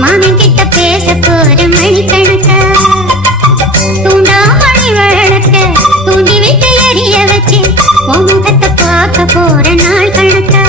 நினைச்சி கிட்ட பேச போற மணிக்கணக்கா தூண்டாமணி வழக்க தூண்டி விட்டு எரிய வச்சு முகத்தை பார்க்க போற நாள் கணக்கா?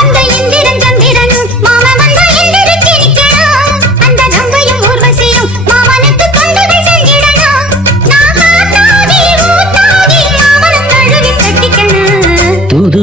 அந்த இந்திரன் சந்திரனும் மாமன் வந்தா எந்திரிச்சு நிக்கணும் அந்த கங்கையும் ஊர்வசியும் மாமனுக்கு தொண்டுகள் செஞ்சிடணும் கழுவி கட்டிக்கணும் தூது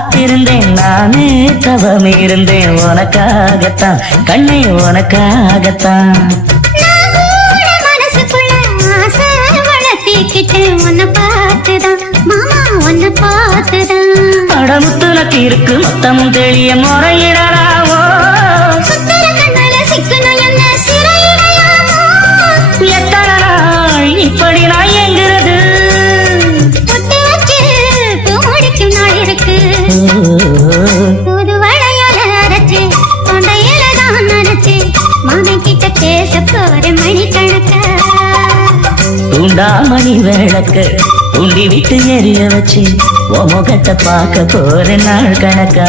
காத்திருந்தேன் நானே தவம் இருந்தேன் உனக்காகத்தான் கண்ணே உனக்காகத்தான். அடமுத்துனக்கு இருக்கு மொத்தமும் தெளிய முறையிடலாமோ மாமன் கிட்ட பேச போற மணிக்கணக்கா தூண்டாமணி விளக்கு தூண்டி விட்டு எரிய வச்சு ஓ முகத்தை பார்க்க போற நாள் கணக்கா.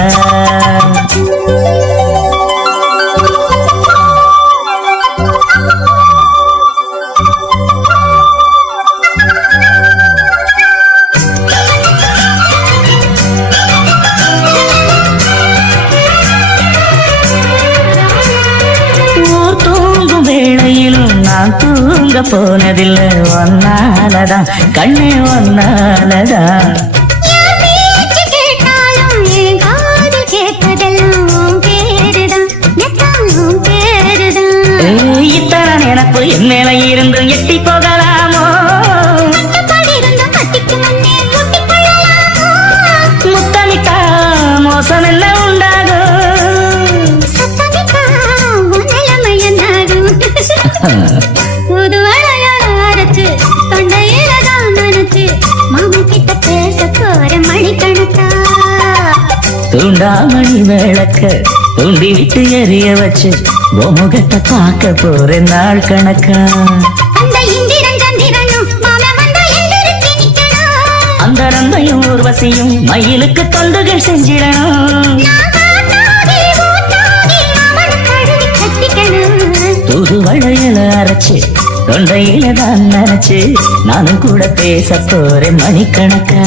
நான் தூங்க போனதில்லை ஒன்னாலதான். கண்ணே ஒன்னாலதான். தூண்டாமணி விளக்க தூண்டி விட்டு எரிய வச்சு உன் முகத்தை பார்க்க போற நாள் கணக்கா? அந்த ரந்தையும் ஊர்வசியும் மயிலுக்கு தொண்டுகள் செஞ்சிடணும். தூது வளையல அரைச்சு தொண்டையில தான் நினைச்சு நானும் கூட பேச போறேன் மணிக்கணக்கா.